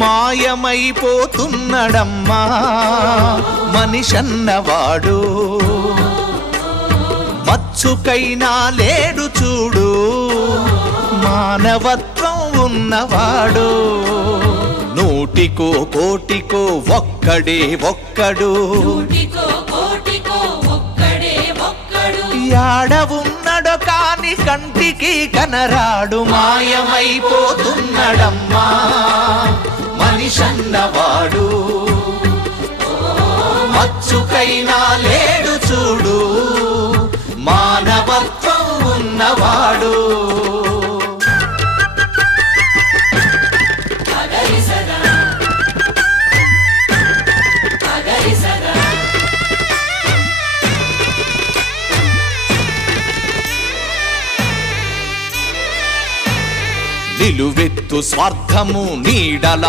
మాయమైపోతున్నడమ్మా. మనిషన్నవాడు. మచ్చుకైనా లేడు చూడు. మానవత్వం ఉన్నవాడు. నూటికో కోటికో ఒక్కడే ఒక్కడు. కోటికో కోటికో ఒక్కడే ఒక్కడు. యాడ ఉన్నడో కాని కంటికి కనరాడు. మాయమైపోతున్నడమ్మా. మనిషన్నవాడు మచ్చుకైనా లేడు చూడు మానవత్వం ఉన్నవాడు. నిలువెత్తు స్వార్థము నీడలా